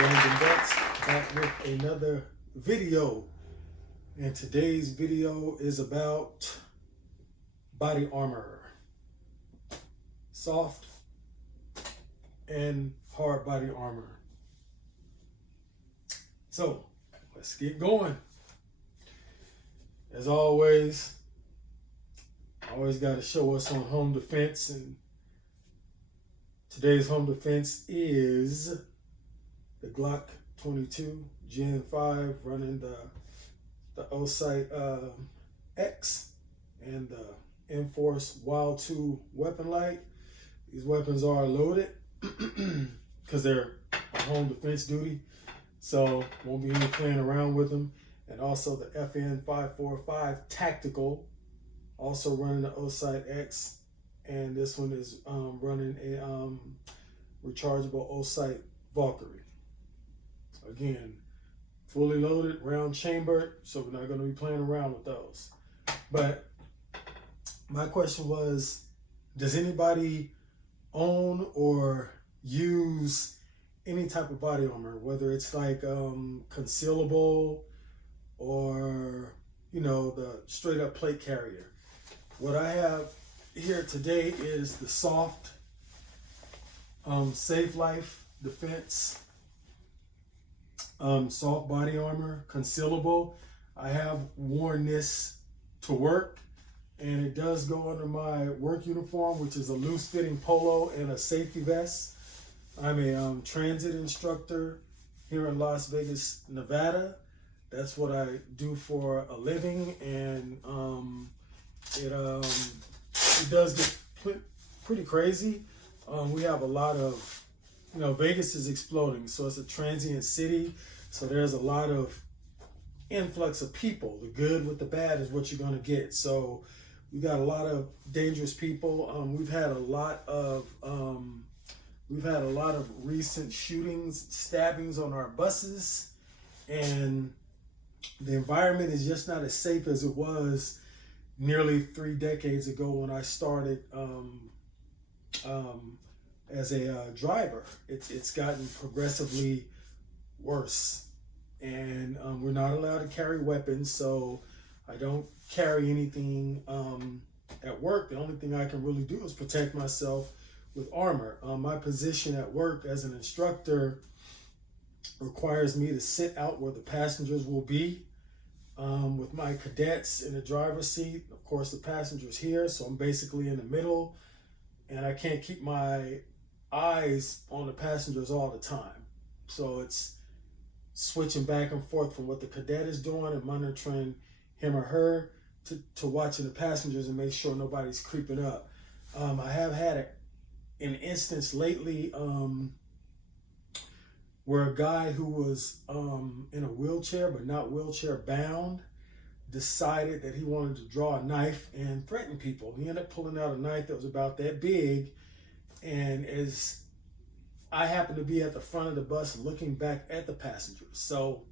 Guns and Butts, back with another video. And today's video is about body armor. Soft and hard body armor. So, let's get going. As always got to show us on home defense, and today's home defense is the Glock 22 Gen 5 running the Osite X and the Enforce Wild 2 weapon light. These weapons are loaded because they're on home defense duty, so won't be any playing around with them. And also the FN 545 Tactical, also running the Osite X, and this one is running a rechargeable Osite Valkyrie. Again, fully loaded, round chambered, so we're not going to be playing around with those. But my question was, does anybody own or use any type of body armor, whether it's like concealable or, you know, the straight up plate carrier? What I have here today is the soft Safe Life Defense soft body armor, concealable. I have worn this to work, and it does go under my work uniform, which is a loose fitting polo and a safety vest. I'm a transit instructor here in Las Vegas, Nevada. That's what I do for a living, and it does get pretty crazy. We have a lot of, Vegas is exploding, so it's a transient city. So there's a lot of influx of people. The good with the bad is what you're going to get. So we got a lot of dangerous people. We've had a lot of recent shootings, stabbings on our buses, and the environment is just not as safe as it was nearly 3 decades ago when I started as a driver. It's gotten progressively worse, and we're not allowed to carry weapons, so I don't carry anything at work. The only thing I can really do is protect myself with armor. My position at work as an instructor requires me to sit out where the passengers will be, with my cadets in the driver's seat. Of course, the passenger's here, so I'm basically in the middle, and I can't keep my eyes on the passengers all the time. So it's switching back and forth from what the cadet is doing and monitoring him or her to watching the passengers and make sure nobody's creeping up. I have had an instance lately where a guy who was in a wheelchair but not wheelchair bound decided that he wanted to draw a knife and threaten people. He ended up pulling out a knife that was about that big, and as I happened to be at the front of the bus looking back at the passengers, so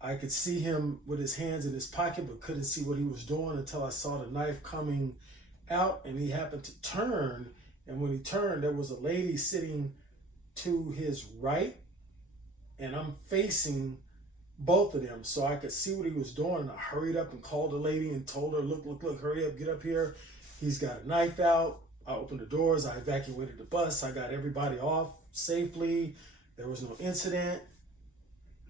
I could see him with his hands in his pocket but couldn't see what he was doing until I saw the knife coming out, and he happened to turn, and when he turned, there was a lady sitting to his right, and I'm facing both of them, so I could see what he was doing, and I hurried up and called the lady and told her, look, hurry up, get up here. He's got a knife out. I opened the doors, I evacuated the bus, I got everybody off safely. There was no incident,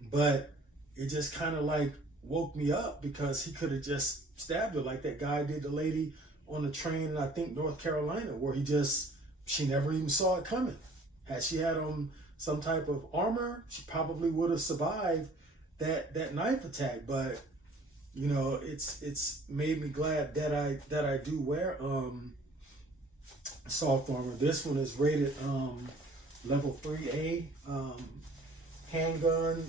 but it just kind of like woke me up because he could have just stabbed her like that guy did the lady on the train in, I think, North Carolina, where she never even saw it coming. Had she had some type of armor, she probably would have survived that knife attack. But it's made me glad that I do wear soft armor. This one is rated level 3A. Handgun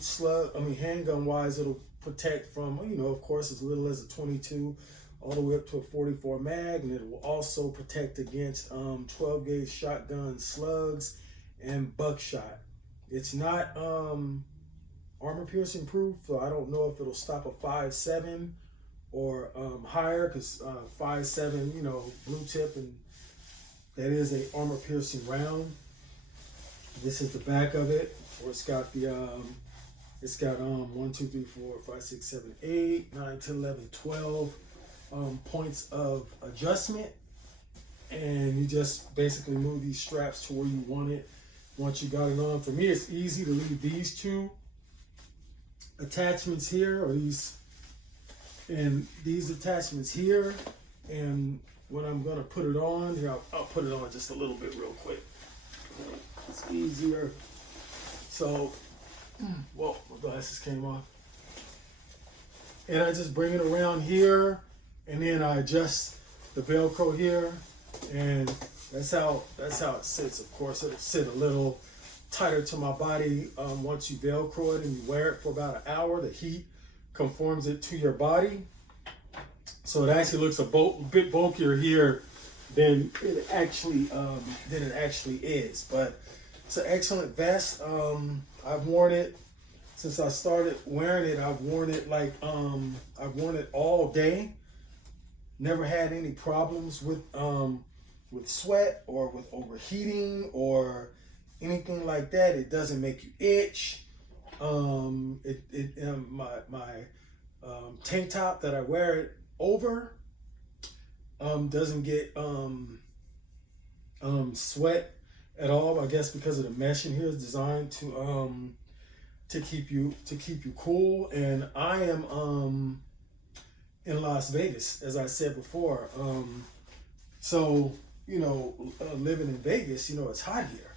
wise, it'll protect from, of course, as little as a 22 all the way up to a 44 mag, and it will also protect against 12 gauge shotgun slugs and buckshot. It's not armor piercing proof, so I don't know if it'll stop a 5.7 or higher, because 5.7, blue tip, and that is a armor piercing round. This is the back of it. or it's got 1, 2, 3, 4, 5, 6, 7, 8, 9, 10, 11, 12 points of adjustment, and you just basically move these straps to where you want it once you got it on. For me, it's easy to leave these two attachments here, or these attachments here, and when I'm gonna put it on here, I'll put it on just a little bit real quick. It's easier. So, well, my glasses came off, and I just bring it around here, and then I adjust the Velcro here, and that's how it sits. Of course, it'll sit a little tighter to my body once you Velcro it and you wear it for about an hour. The heat conforms it to your body, so it actually looks a bit bulkier here than it actually is. But it's an excellent vest. I've worn it since I started wearing it. I've worn it all day. Never had any problems with sweat or with overheating or anything like that. It doesn't make you itch. My tank top that I wear it over doesn't get sweat at all. I guess because of the mesh in here is designed to keep you cool. And I am in Las Vegas, as I said before. So living in Vegas, it's hot here,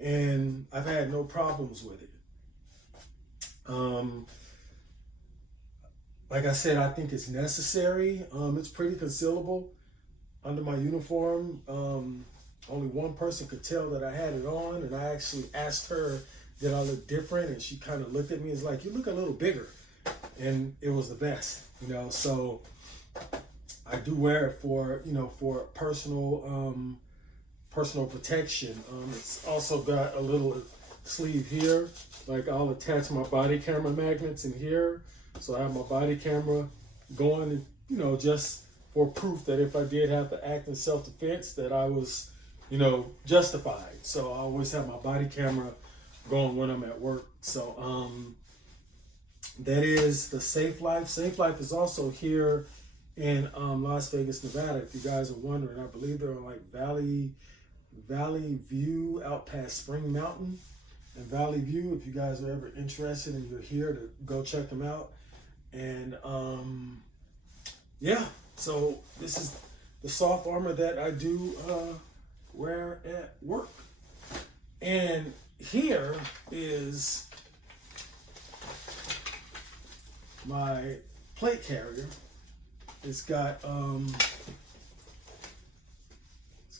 and I've had no problems with it. Like I said, I think it's necessary. It's pretty concealable under my uniform. Only one person could tell that I had it on, and I actually asked her, did I look different? And she kind of looked at me and was like, you look a little bigger. And it was the vest, so I do wear it for personal protection. It's also got a little sleeve here. Like, I'll attach my body camera magnets in here, so I have my body camera going, just for proof that if I did have to act in self-defense, that I was, justified. So I always have my body camera going when I'm at work. So that is the Safe Life. Safe Life is also here in Las Vegas, Nevada. If you guys are wondering, I believe they're on like Valley View out past Spring Mountain and Valley View. If you guys are ever interested and you're here, to go check them out. And yeah, so this is the soft armor that I do wear at work. And here is my plate carrier. It's got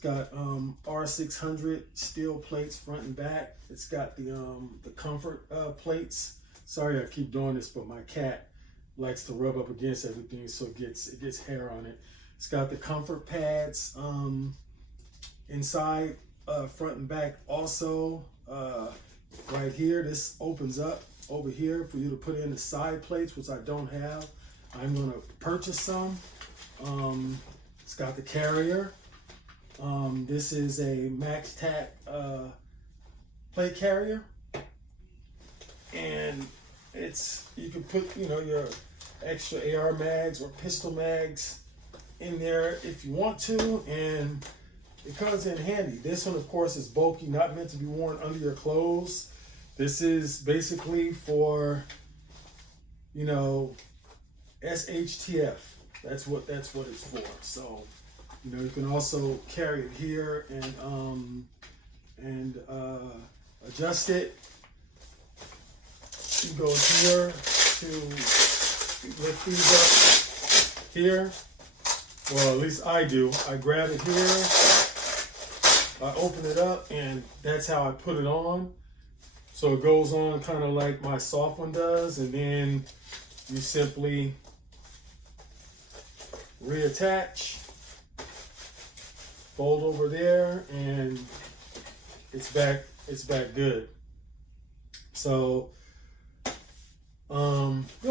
R600 steel plates front and back. It's got the comfort plates. Sorry I keep doing this, but my cat likes to rub up against everything, so it gets hair on it. It's got the comfort pads inside, front and back also. Right here, this opens up over here for you to put in the side plates, which I don't have. I'm gonna purchase some. It's got the carrier. This is a MaxTac plate carrier, and you can put your extra AR mags or pistol mags in there if you want to, and it comes in handy. This one, of course, is bulky, not meant to be worn under your clothes. This is basically for SHTF. That's what it's for. So you can also carry it here and adjust it. You go here to lift these up here. Well, at least I do. I grab it here, I open it up, and that's how I put it on. So it goes on kind of like my soft one does, and then you simply reattach, fold over there, and it's back good. So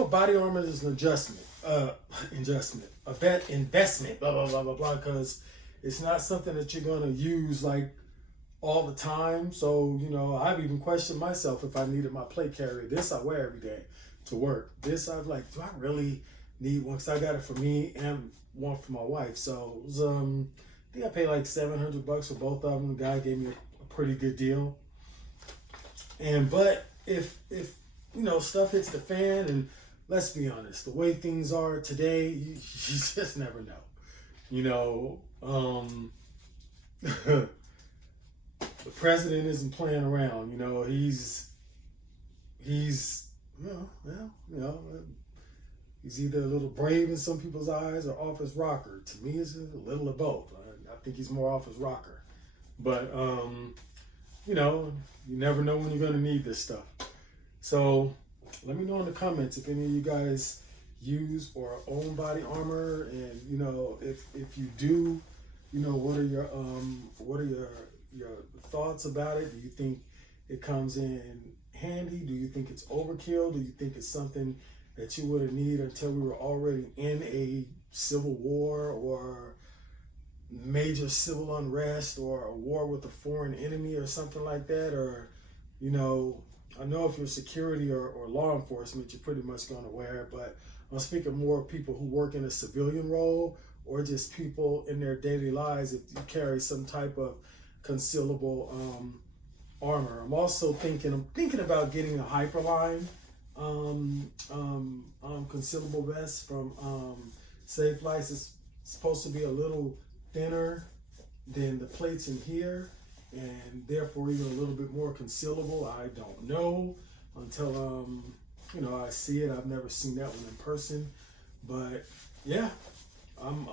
body armor is an investment, blah blah blah blah blah, because it's not something that you're gonna use like all the time. So, you know, I've even questioned myself if I needed my plate carrier. This I wear every day to work. This I've like, do I really need one? Because I got it for me and one for my wife. So it was, I think I paid like $700 for both of them. The guy gave me a pretty good deal. And but if you know, stuff hits the fan, and let's be honest, the way things are today, you just never know. You know, the president isn't playing around. You know, he's he's either a little brave in some people's eyes or office rocker. To me, it's a little of both. I think he's more office rocker. But you know, you never know when you're gonna need this stuff. So let me know in the comments if any of you guys use or own body armor, and you know, if you do, you know, what are your thoughts about it? Do you think it comes in handy? Do you think it's overkill? Do you think it's something that you wouldn't need until we were already in a civil war or major civil unrest or a war with a foreign enemy or something like that? Or, you know, I know if you're security or law enforcement, you're pretty much going to wear it, but I'm speaking more of people who work in a civilian role or just people in their daily lives if you carry some type of concealable armor. I'm also thinking about getting a Hyperline concealable vest from Safelite. It's supposed to be a little thinner than the plates in here, and therefore even a little bit more concealable. I don't know until you know, I see it. I've never seen that one in person, but yeah, I'm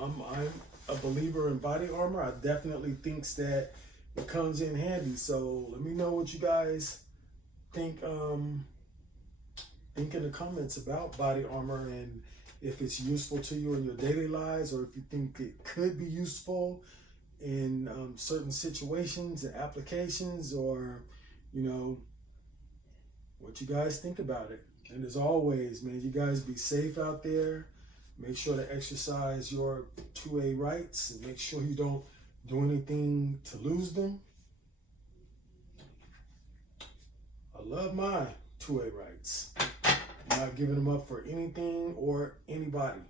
a believer in body armor. I definitely think that it comes in handy. So let me know what you guys think think in the comments about body armor, and if it's useful to you in your daily lives, or if you think it could be useful in certain situations and applications, or you know, what you guys think about it. And as always, man, you guys be safe out there. Make sure to exercise your 2A rights, and make sure you don't do anything to lose them. I love my 2A rights. I'm not giving them up for anything or anybody.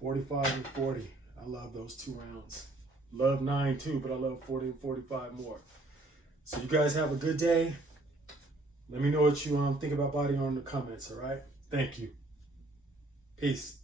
45 and 40. I love those 2 rounds. Love 9 too, but I love 40 and 45 more. So you guys have a good day. Let me know what you think about body armor in the comments, all right? Thank you. Peace.